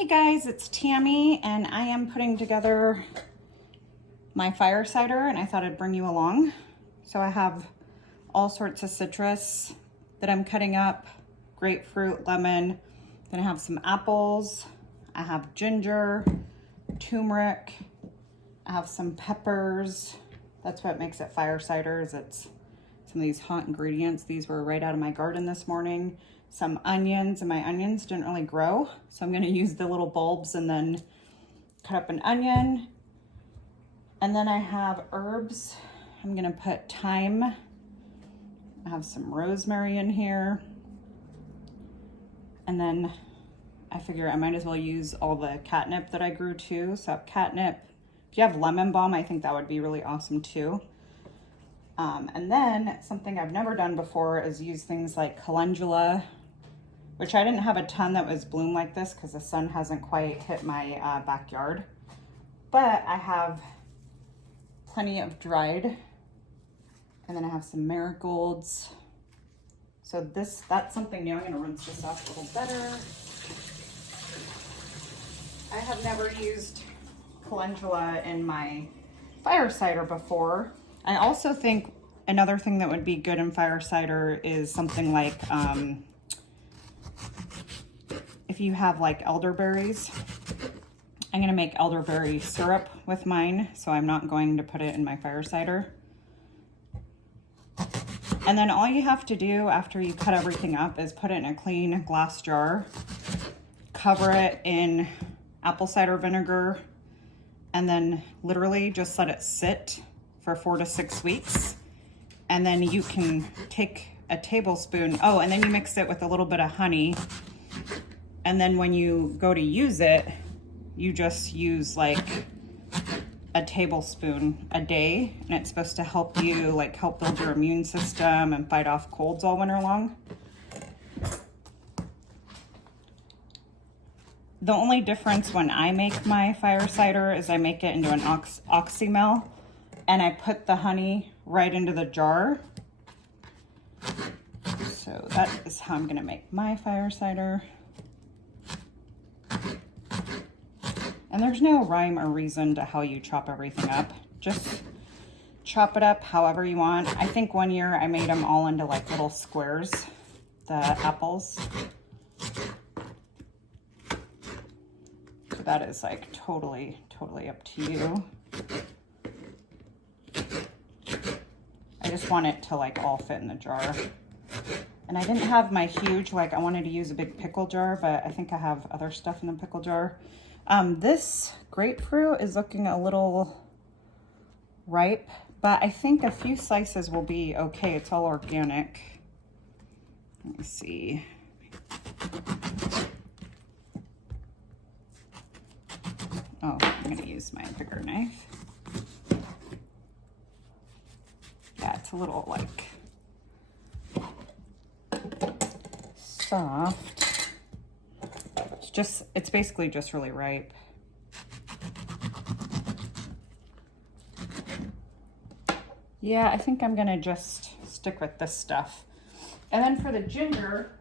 Hey guys, it's Tammy and I am putting together my fire cider and I thought I'd bring you along. So I have all sorts of citrus that I'm cutting up, grapefruit, lemon, then I have some apples, I have ginger, turmeric, I have some peppers. That's what makes it fire cider, is it's some of these hot ingredients. These were right out of my garden this morning. Some onions, and my onions didn't really grow, so I'm going to use the little bulbs and then cut up an onion. And then I have herbs. I'm going to put thyme. I have some rosemary in here. And then I figure I might as well use all the catnip that I grew too. So I have catnip. If you have lemon balm, I think that would be really awesome too. And then something I've never done before is use things like calendula, which I didn't have a ton that was bloom like this because the sun hasn't quite hit my backyard. But I have plenty of dried. And then I have some marigolds. So that's something new. I'm gonna rinse this off a little better. I have never used calendula in my fire cider before. I also think another thing that would be good in fire cider is something like, if you have like elderberries. I'm gonna make elderberry syrup with mine, so I'm not going to put it in my fire cider. And then all you have to do after you cut everything up is put it in a clean glass jar, cover it in apple cider vinegar, and then literally just let it sit for 4 to 6 weeks. And then you can take a tablespoon, and then you mix it with a little bit of honey. And then when you go to use it, you just use like a tablespoon a day. And it's supposed to help you, like help build your immune system and fight off colds all winter long. The only difference when I make my fire cider is I make it into an oxymel. And I put the honey right into the jar. So that is how I'm gonna make my fire cider. And there's no rhyme or reason to how you chop everything up. Just chop it up however you want. I think one year I made them all into like little squares, the apples. So that is like totally up to you. I just want it to like all fit in the jar. And I didn't have my huge, like I wanted to use a big pickle jar, but I think I have other stuff in the pickle jar. This grapefruit is looking a little ripe, but I think a few slices will be okay. It's all organic. Let me see. Oh, I'm gonna use my bigger knife. Yeah, it's a little like soft. It's basically just really ripe. Yeah, I think I'm gonna just stick with this stuff. And then for the ginger,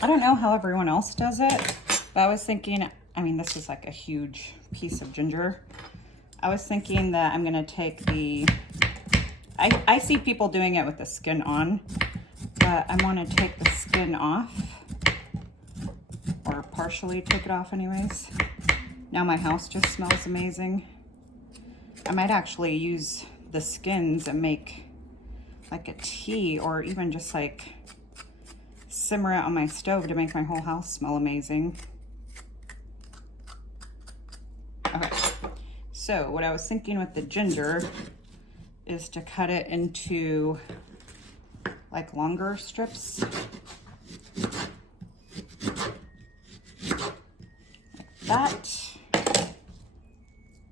I don't know how everyone else does it, but I was thinking, I mean, this is like a huge piece of ginger. I was thinking that I'm gonna take I see people doing it with the skin on, but I want to take the skin off, or partially take it off anyways. Now my house just smells amazing. I might actually use the skins and make like a tea, or even just like simmer it on my stove to make my whole house smell amazing. Okay, so what I was thinking with the ginger is to cut it into like longer strips. Like that.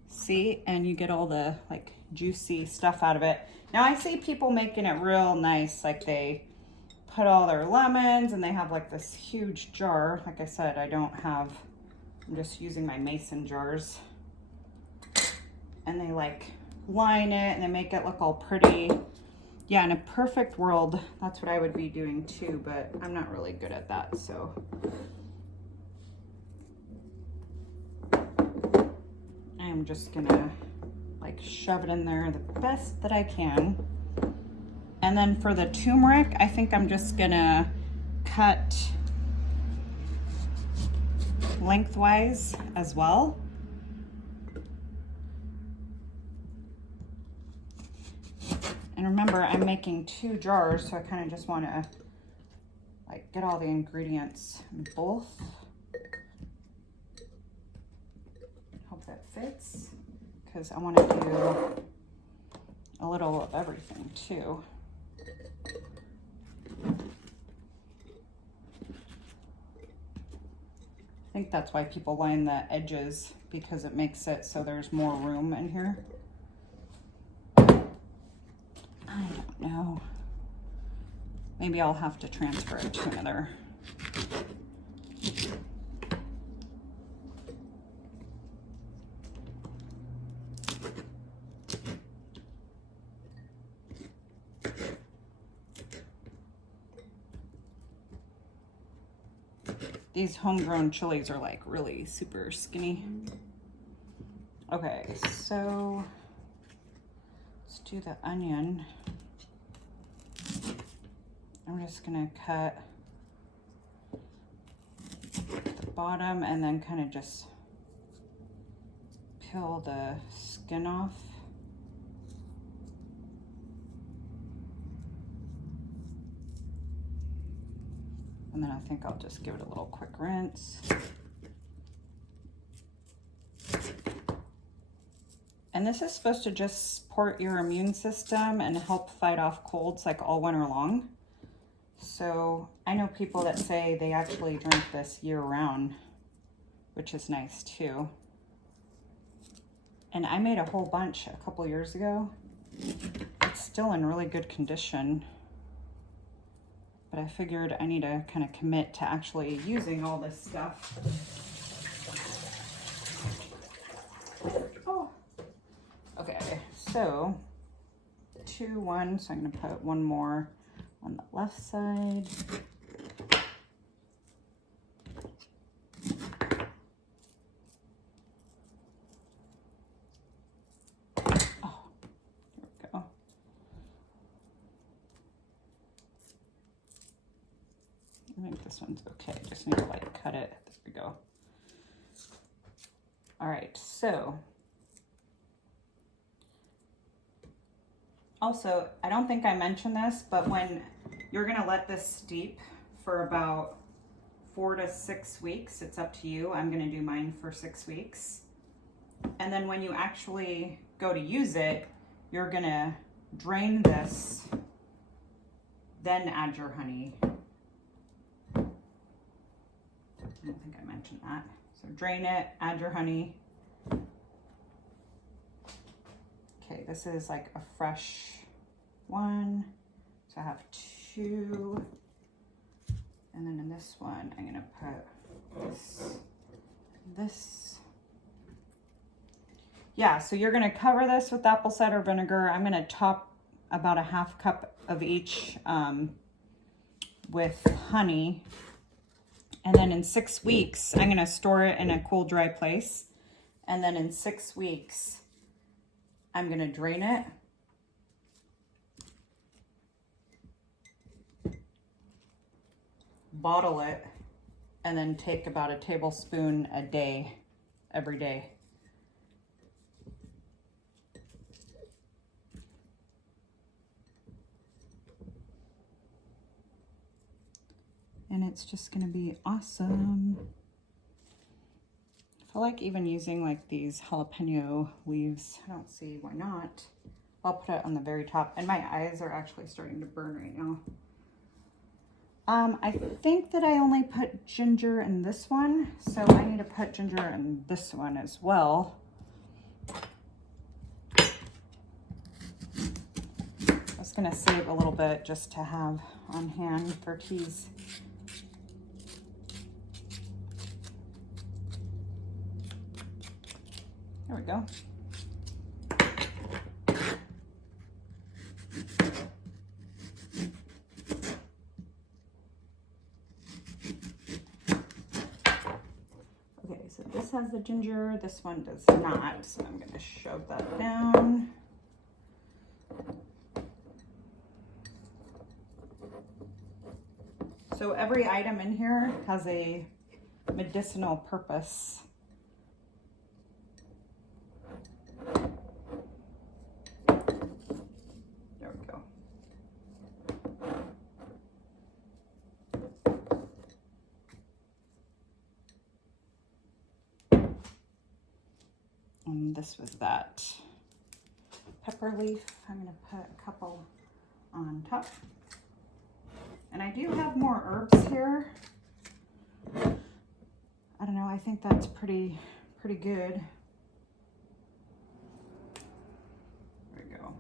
See, and you get all the like juicy stuff out of it. Now I see people making it real nice, like they put all their lemons and they have like this huge jar. Like I said, I'm just using my mason jars. And they like line it and they make it look all pretty. Yeah, in a perfect world, that's what I would be doing too, but I'm not really good at that, so I'm just gonna like shove it in there the best that I can. And then for the turmeric, I think I'm just gonna cut lengthwise as well. And remember, I'm making 2 jars, so I kind of just want to like get all the ingredients in both. Hope that fits, because I want to do a little of everything too. I think that's why people line the edges, because it makes it so there's more room in here. I don't know. Maybe I'll have to transfer it to another. These homegrown chilies are like really super skinny. Okay, so let's do the onion. I'm just gonna cut the bottom and then kind of just peel the skin off. And then I think I'll just give it a little quick rinse. And this is supposed to just support your immune system and help fight off colds like all winter long. So I know people that say they actually drink this year round, which is nice too. And I made a whole bunch a couple years ago. It's still in really good condition, but I figured I need to kind of commit to actually using all this stuff. Oh, okay, so 2, 1, so I'm gonna put 1 more on the left side. Oh, here we go. I think this one's okay. Just need to like cut it. There we go. All right, so also, I don't think I mentioned this, but when you're gonna let this steep for about 4 to 6 weeks, it's up to you. I'm gonna do mine for 6 weeks. And then when you actually go to use it, you're gonna drain this, then add your honey. I don't think I mentioned that. So drain it, add your honey. Okay, this is like a fresh one. So I have 2. And then in this one, I'm gonna put this. Yeah, so you're gonna cover this with apple cider vinegar. I'm gonna top about a 1/2 cup of each with honey. And then in 6 weeks, I'm gonna store it in a cool, dry place. And then in 6 weeks, I'm gonna drain it. Bottle it, and then take about a tablespoon a day, every day. And it's just gonna be awesome. I feel like even using like these jalapeno leaves, I don't see why not. I'll put it on the very top, and my eyes are actually starting to burn right now. I think that I only put ginger in this one, so I need to put ginger in this one as well. I was gonna save a little bit just to have on hand for teas. There we go. Okay, so this this has the ginger, this one does not. So I'm gonna shove that down. So every item in here has a medicinal purpose. There we go. And this was that pepper leaf. I'm gonna put a couple on top. And I do have more herbs here. I don't know, I think that's pretty good. There we go.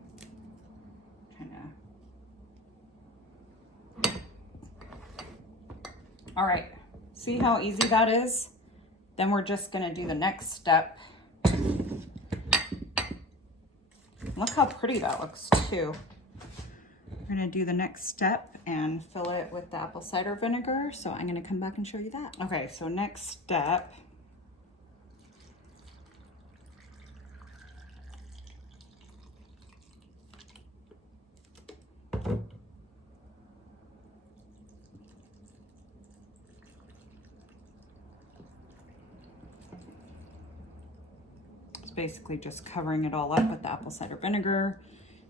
All right, see how easy that is? Then we're just gonna do the next step. Look how pretty that looks too. We're gonna do the next step and fill it with the apple cider vinegar. So I'm gonna come back and show you that. Okay, so next step. It's basically just covering it all up with the apple cider vinegar.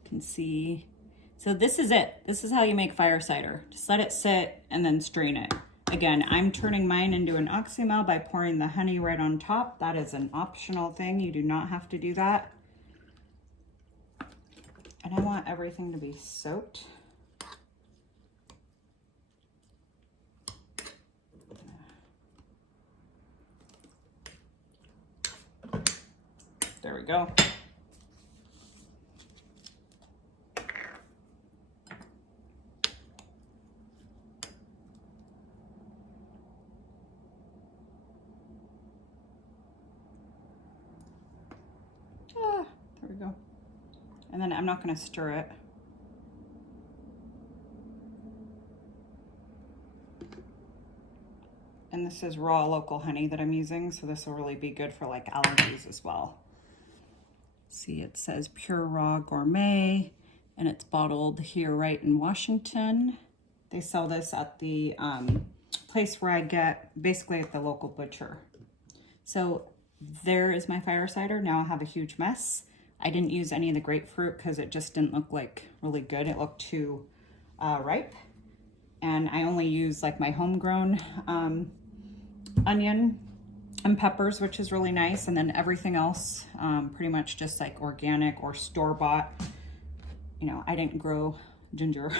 You can see. So this is it. This is how you make fire cider. Just let it sit and then strain it. Again, I'm turning mine into an oxymel by pouring the honey right on top. That is an optional thing. You do not have to do that. And I want everything to be soaked. There we go. There we go. And then I'm not going to stir it. And this is raw local honey that I'm using, so this will really be good for like allergies as well. See, it says Pure Raw Gourmet, and it's bottled here right in Washington. They sell this at the place where I get, basically at the local butcher. So there is my fire cider. Now I have a huge mess. I didn't use any of the grapefruit because it just didn't look like really good. It looked too ripe. And I only use like my homegrown onion and peppers, which is really nice. And then everything else, pretty much just like organic or store-bought. You know, I didn't grow ginger.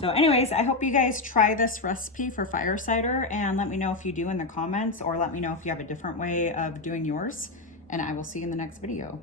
So anyways, I hope you guys try this recipe for fire cider and let me know if you do in the comments, or let me know if you have a different way of doing yours. And I will see you in the next video.